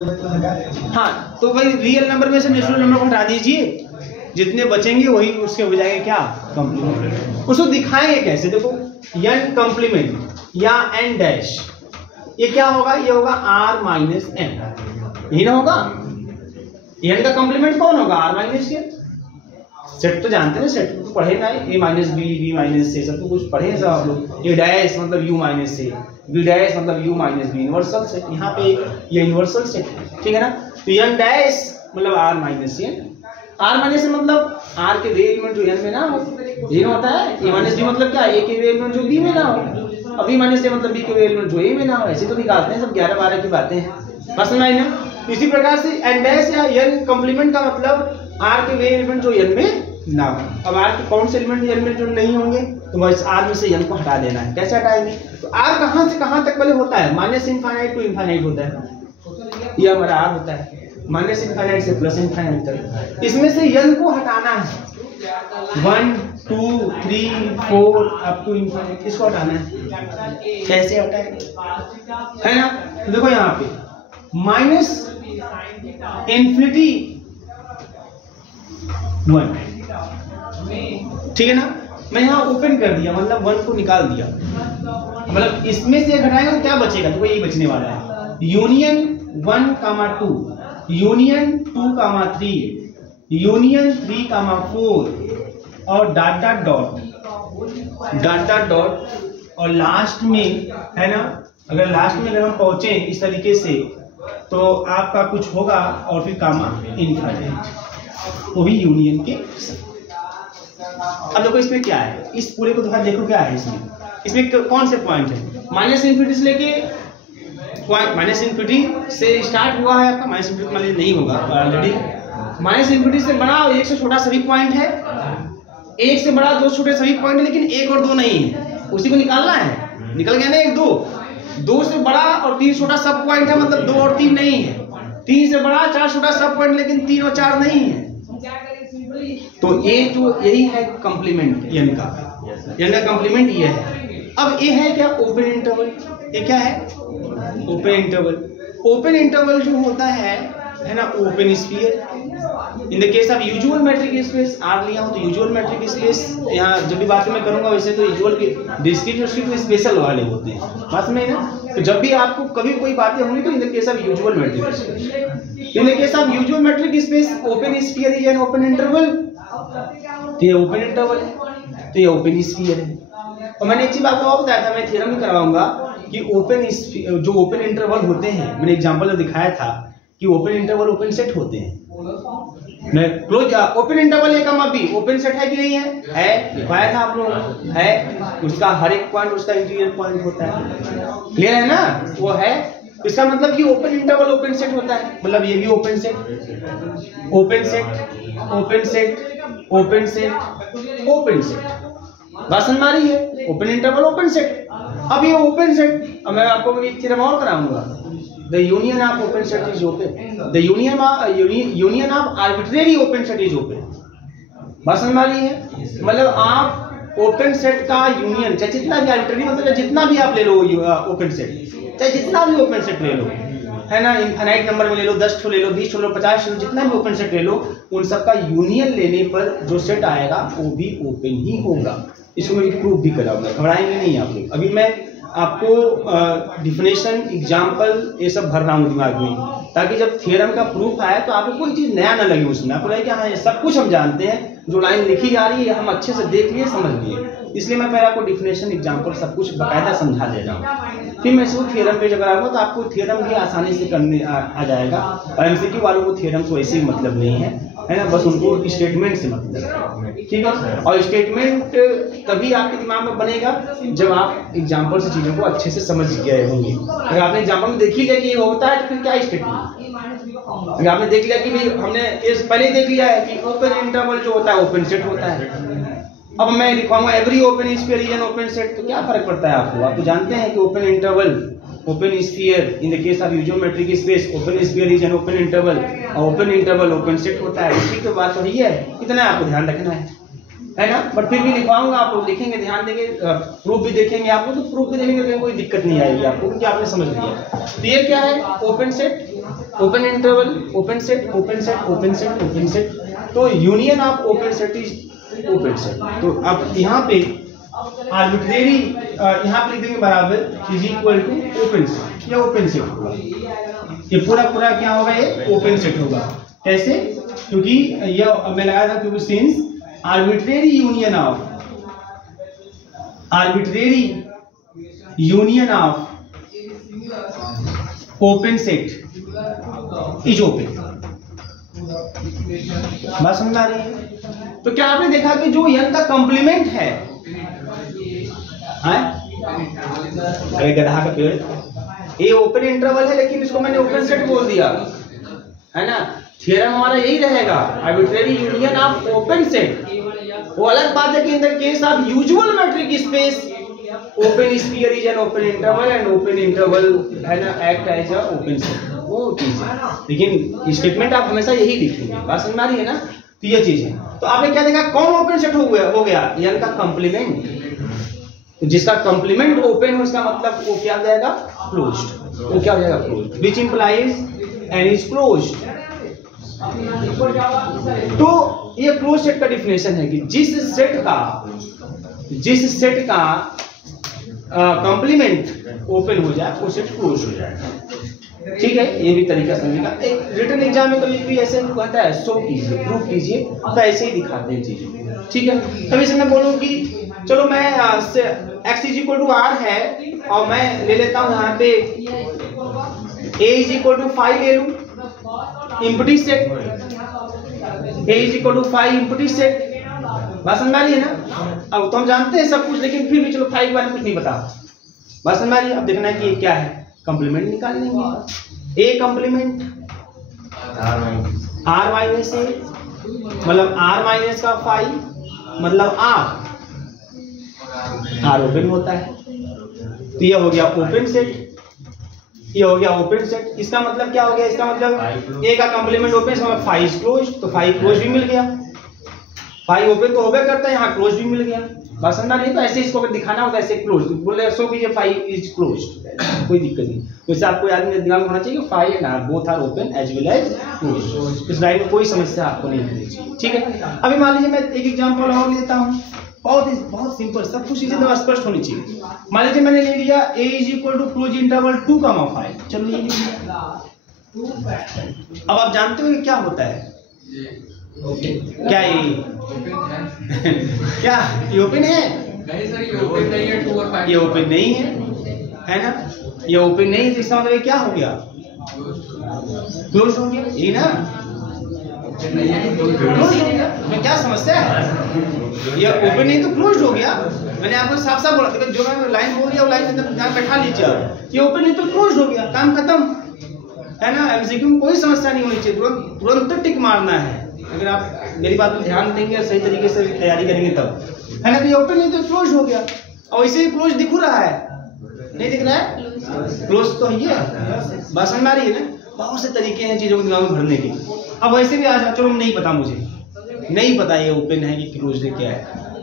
हाँ, तो भाई रियल नंबर में से नेचुरल नंबर को हटा दीजिए, जितने बचेंगे वही उसके हो जाएगा क्या, कॉम्प्लीमेंट। उसको दिखाएंगे कैसे, देखो n कॉम्प्लीमेंट या n डैश, ये क्या होगा, ये होगा r माइनस n, यही ना होगा। n का कॉम्प्लीमेंट कौन होगा, r माइनस n। सेट तो जानते हैं, सेट तो पढ़े ना, a minus B, B minus से, सब तो कुछ पढ़े सब आप लोग। a डैश मतलब u माइनस से, b डैश मतलब u minus B, universal set. यहाँ पे ये यूनिवर्सल सेट, ठीक है ना। तो n डैश मतलब r minus n, r minus n मतलब r के वे एलिमेंट जो n में ना हो, ये ना होता है। a माइनस b मतलब क्या, a के वे एलिमेंट जो b में ना हो, और b माइनस a मतलब b के वे एलिमेंट जो a में ना हो। ऐसे तो निकालते हैं, सब 11-12 की बातें हैं, बस समझ में। इसी प्रकार से n डैश या n कॉम्प्लीमेंट का मतलब r के वे एलिमेंट जो n में ना हो। अब r के कौन से एलिमेंट n में जो नहीं होंगे, तो बस r में से n को हटा देना है। कैसे हटाएंगे, तो r कहां से कहां तक वाले होता है, माइनस इनफाइनाइट टू इनफाइनाइट होता है, ये हमारा r होता है माइनस इनफाइनाइट से प्लस इनफाइनाइट तक। इसमें से n को हटाना है, 1 2 3 4 अप टू इनफाइनाइट, इसको हटाना है। कैसे हटाएंगे, है ना। तो देखो यहाँ पे माइनस इन्फिनिटी 1, ठीक है ना। मैं यहाँ ओपन कर दिया, मतलब 1 को निकाल दिया, मतलब इसमें से घटाएगा तो क्या बचेगा, तो यही बचने वाला है। यूनियन 1, 2, यूनियन 2, 3, यूनियन 3, 4 और dot dot dot dot dot dot, और लास्ट में है ना, अगर लास्ट में अगर हम पहुंचे इस तरीके से तो आपका कुछ होगा, और फिर कामा इनफाइनाइट, वो भी यूनियन के। अब देखो इसमें क्या है, इस पूरे को थोड़ा देखो क्या है इसमें कौन से पॉइंट है। माइनस इन्फिनिटी से लेके माइनस इन्फिनिटी से स्टार्ट हुआ है आपका, माइनस इन्फिनिटी मतलब नहीं होगा ऑलरेडी। माइनस इन्फिनिटी से बड़ा और 1 से छोटा सभी पॉइंट है, 1 से बड़ा 2 छोटे सभी पॉइंट है, लेकिन 1 और 2 नहीं है, उसी को निकालना है। निकल गया ना 1 2, 2 से बड़ा और 3 छोटा सब पॉइंट है, मतलब 2 और 3 नहीं है। 3 से बड़ा 4 छोटा सब पॉइंट, लेकिन 3 और 4 नहीं है। तो ये जो यही है कॉम्प्लीमेंट n का, n का कॉम्प्लीमेंट ये है। अब ये है क्या, ओपन इंटरवल। ये क्या है, ओपन इंटरवल। ओपन इंटरवल जो होता है ना, open sphere. In the case of usual metric space, R लिया हो तो यूजुअल मैट्रिक स्पेस, यहाँ जब भी बातें मैं करूंगा वैसे तो यूजुअल के डिस्क्रीट स्पेशल वाले होते हैं, बात में ना। तो जब भी आपको कभी कोई बातें होंगी तो इन the case of usual metric space, in the case of usual metric space open sphere is an open interval. तो ये ओपन इंटरवल है, तो ये ओपन स्फीयर है। और मैंने एक चीज आपको और बताया था, मैं थ्योरम भी करवाऊंगा कि ओपन जो ओपन इंटरवल होते हैं, मैंने एग्जांपल दिखाया था कि ओपन इंटरवल ओपन सेट होते हैं। मैं close open interval A comma be open set है कि नहीं है दिखाया था आप लोगों है। उसका हर एक पॉइंट उसका इंटीरियर पॉइंट होता है, क्लियर है ना, वो है। इसका मतलब कि ओपन इंटरवल ओपन सेट होता है, मतलब ये भी open set, open set, open set, open set, open set, बात समझ आ रही है। Open interval open set. अब ये ओपन सेट, अब मैं आपको एक थ्योरम और कराऊंगा, the union of open set is open, the union of arbitrary open set is open. बात समझ आ रही है, मतलब आप ओपन सेट का यूनियन, चाहे जितना भी आर्बिट्रेरी मतलब जितना भी आप ले लो ओपन सेट, चाहे जितना भी ओपन सेट ले लो, है ना, इनफाइनाइट नंबर में ले लो, 10 ठो ले लो, 20 ठो ले लो, 50 ठो, जितना भी ओपन सेट ले लो, उन सबका यूनियन लेने पर जो सेट आएगा वो भी ओपन ही होगा। इसको मैं प्रूफ भी कराऊंगा, घबराएंगे नहीं आप लोग। अभी मैं आपको डिफिनेशन, एग्जाम्पल ये सब भर रहा हूँ दिमाग में, ताकि जब थ्योरम का प्रूफ आए तो आपको कोई चीज नया ना लगे उसमें, आपको लगे कि हाँ ये सब कुछ हम जानते हैं, जो लाइन लिखी जा रही है हम अच्छे से देख लिए, समझ लिए। इसलिए मैं पहले आपको डिफिनेशन, एग्जाम्पल सब कुछ बकायदा समझा दे रहा हूँ, फिर मैं इसको थ्योरम पे जब आऊंगा तो आपको थ्योरम भी आसानी से करने आ जाएगा। और एमसीक्यू वालों को थ्योरम से वैसे ही मतलब नहीं है ना, बस उनको स्टेटमेंट से मतलब है, ठीक है। और स्टेटमेंट तभी आपके दिमाग में बनेगा जब आप एग्जाम्पल से चीजों को अच्छे से समझ गए होंगे। अगर आपने एग्जाम्पल में देख ही लिया कि ये होता है तो फिर क्या स्टेटमेंट। अगर आपने देख लिया कि भाई हमने पहले ही देख लिया है कि ओपन इंटरवल जो होता है ओपन सेट होता है, अब मैं लिखवाऊंगा every open sphere is an open set, तो क्या फर्क पड़ता है आपको। आप तो जानते हैं कि open interval open sphere in the case of usual metric space open sphere is an open interval, और ओपन इंटरवल ओपन सेट होता है। इसी की बात तो है, इतना आपको ध्यान रखना है ना, बट फिर भी लिखवाऊंगा, आप लोग लिखेंगे, ध्यान देंगे, प्रूफ भी देखेंगे आप लोग, तो प्रूफ भी देखेंगे तो कोई दिक्कत नहीं आएगी आपको, क्योंकि आपने समझ लिया। तो ये क्या है, open set, open interval, open set, open set, open set, open set. तो union of open set is open set. तो अब यहाँ पे आर्बिट्रेरी यहाँ पे लिख देंगे बराबर is equal to open set, या ओपन सेट होगा, ये पूरा पूरा क्या होगा, ये ओपन सेट होगा। कैसे, क्योंकि यह मैं लगाया था, क्योंकि since arbitrary union of open set is open. बात समझ आ रही है? तो क्या आपने देखा कि जो n का कॉम्प्लीमेंट है, अरे गधा का पेड़, ये ओपन इंटरवल है लेकिन इसको मैंने ओपन सेट बोल दिया, है ना। थ्योरम हमारा यही रहेगा, arbitrary union of open set. वो अलग बात है कि in the case of usual metric space open sphere is an open interval and open interval, है ना, act as a open set, वो चीज है। लेकिन स्टेटमेंट आप हमेशा यही लिखेंगे, बात समझ आ रही है ना। तो ये चीज है। तो आपने क्या देखा, कौन ओपन सेट हो गया, n का कॉम्प्लीमेंट। तो जिसका कॉम्प्लीमेंट ओपन हो, इसका मतलब वो क्या हो जाएगा, क्लोज्ड। वो क्या हो जाएगा, closed, which implies n is closed. तो ये क्लोज सेट का डिफिनेशन है कि जिस सेट का कॉम्प्लीमेंट ओपन हो जाए वो सेट क्लोज हो जाएगा। ठीक है, ये भी तरीका समझेगा। एक रिटन एग्जाम में कभी भी ऐसे कहता है शो कीजिए, प्रूफ कीजिए, तो ऐसे ही दिखाते हैं चीजें। ठीक है, तभी से मैं बोलूँ कि चलो मैं x is equal to r है और मैं ले लेता हूँ यहाँ पे a इज इक्वल टू 5 ले लूँ, empty set a is equal to 5 empty set. बात समझ आ रही है ना। अब तो हम जानते हैं सब कुछ, लेकिन फिर भी चलो 5 के बारे में कुछ नहीं पता। बात समझ आ रही है। अब देखना है कि ये क्या है, कंप्लीमेंट निकाल लेंगे। a complement r minus a, मतलब r माइनस का 5 मतलब r ओपन होता है। तो ये हो गया ओपन सेट, ये हो गया ओपन सेट। इसका मतलब क्या हो गया, इसका मतलब a का कंप्लीमेंट ओपन, इसका मतलब 5 इज क्लोज, तो 5 क्लोज भी मिल गया। 5 ओपन तो होगा करता है, यहाँ क्लोज भी मिल गया। बात समझ नहीं, तो ऐसे इसको अगर दिखाना होता है ऐसे क्लोज बोले सो कीजिए 5 इज क्लोज, कोई दिक्कत नहीं। वैसे आपको याद में दिमाग में होना चाहिए 5 and r both are open as well as close. इस लाइन में कोई समस्या आपको नहीं होनी चाहिए। ठीक है, अभी मान लीजिए मैं एक एग्जांपल और लेता हूँ, बहुत सिंपल, सब कुछ चीजें तो स्पष्ट होनी चाहिए। मान लीजिए मैंने ले लिया a is equal to close interval 2,5। चलो ये अब आप जानते हो कि क्या होता है, क्या ये क्या ये ओपन है? नहीं सर, ये ओपन नहीं है। 2 और 5 ये ओपन नहीं है ना, ये ओपन नहीं है। इसका मतलब क्या हो गया, क्लोज हो गया, ये ना क्लोज हो गया। मैं क्या समस्या है, ये ओपन नहीं तो क्लोज हो गया। मैंने आपको साफ साफ बोला था, जो मैं लाइन बोल दिया वो लाइन के अंदर बैठा लीजिए। ये ओपन नहीं तो क्लोज हो गया, काम खत्म, है ना। एमसीक्यू में कोई समस्या नहीं होनी चाहिए, तुरंत टिक मारना है। अगर आप मेरी बात पर ध्यान देंगे और सही तरीके से तैयारी करेंगे तब, है ना। तो ये ओपन नहीं तो क्लोज हो गया, और इसे ही क्लोज दिख रहा है, नहीं दिख रहा है, क्लोज तो है। बात समझ आ रही है ना। बहुत से तरीके हैं चीजों को दिमाग में भरने के। अब वैसे भी आ जाओ, चलो नहीं पता, मुझे नहीं पता ये ओपन है कि क्लोज है, क्या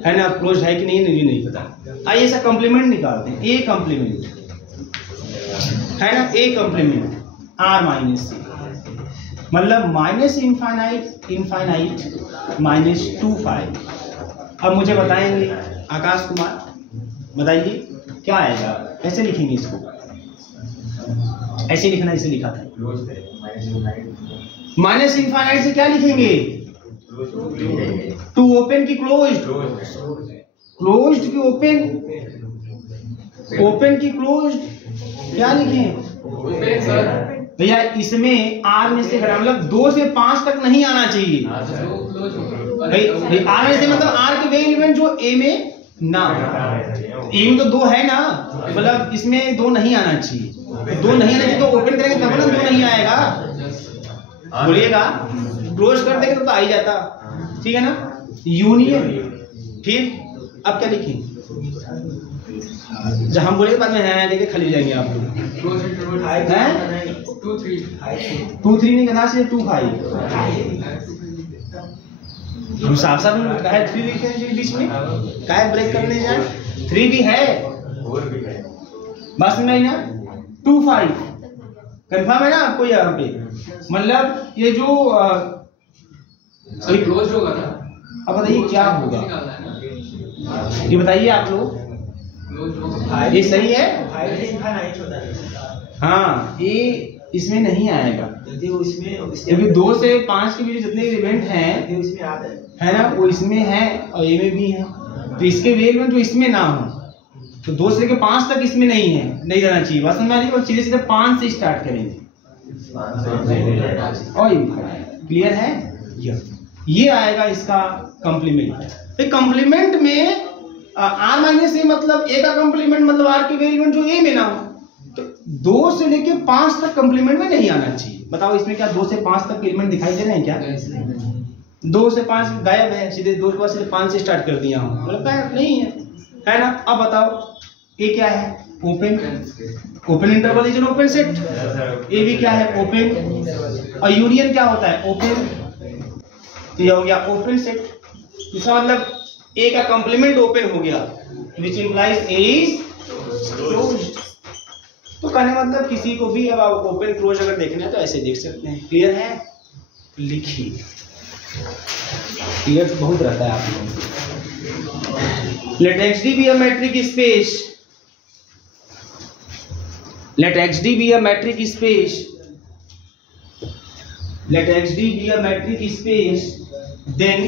है ना, क्लोज है कि नहीं, नहीं पता। आइए इसका कॉम्प्लीमेंट निकालते हैं। ए कॉम्प्लीमेंट है ना, A complement r minus c, मतलब माइनस इनफाइनाइट -2π। अब मुझे बताएंगे आकाश कुमार, बताइए क्या आएगा, कैसे लिखेंगे इसको? ऐसे लिखना, इसे लिखा था माइनस इनफाइनाइट से क्या लिखेंगे, टू ओपन की क्लोज्ड, क्लोज्ड की ओपन, ओपन की क्लोज्ड, क्या लिखें भैया? इसमें r में से मतलब 2 से 5 तक नहीं आना चाहिए भाई। r में से मतलब r के वे एलिमेंट जो a में ना, a में तो 2 है ना, मतलब इसमें 2 नहीं आना चाहिए। तो 2 नहीं आना चाहिए तो ओपन करेंगे तब ना 2 नहीं आएगा, बोलिएगा। क्लोज कर देंगे तो आ ही जाता, ठीक है ना। यूनियन, फिर अब क्या लिखें, जब हम बोलेंगे बाद में है लेके खाली जाएंगे आप लोग। 2 3 नहीं कहना से 2 5 हम साफ साफ काहे 3 लिखे हैं बीच में, काहे ब्रेक करने जाए, 3 भी है बस में ना 2 5 कंफर्म है ना आपको यहाँ पे, मतलब ये जो सर क्लोज होगा ना, अब बताइए क्या होगा, ये बताइए आप लोग, ये सही है? हाँ ये इसमें नहीं आएगा, क्योंकि 2 से 5 के बीच जितने इवेंट हैं है ना वो इसमें है और ये में भी है, तो इसके वेल में जो इसमें ना हो तो 2 से लेकर 5 तक इसमें नहीं है, नहीं जाना चाहिए, बस समझ में, और सीधे सीधे 5 से स्टार्ट करेंगे और क्लियर है? ये आएगा इसका कॉम्प्लीमेंट। कॉम्प्लीमेंट में आर माइनस ए मतलब ए का कॉम्प्लीमेंट मतलब आर के वेरिएबल जो ए में ना हो, तो 2 से लेके 5 तक कॉम्प्लीमेंट में नहीं आना चाहिए। बताओ इसमें क्या 2 से 5 तक एलिमेंट दिखाई दे रहे हैं क्या? 2 से 5 गायब है, सीधे 2 के बाद सीधे 5 से स्टार्ट कर दिया हूँ, मतलब गायब नहीं है ना। अब बताओ ए क्या है? Open, open interval is an open set. A भी क्या है? ओपन। और यूनियन क्या होता है? ओपन। तो ये हो गया ओपन सेट, इसका मतलब ए का कंप्लीमेंट ओपन हो गया, which implies A is closed. तो कहने मतलब किसी को भी अब आप ओपन क्लोज अगर देखना है तो ऐसे देख सकते हैं। क्लियर है? लिखिए, क्लियर तो बहुत रहता है आप लोगों। Let XD be a metric space, let XD be a metric space, let XD be a metric space, then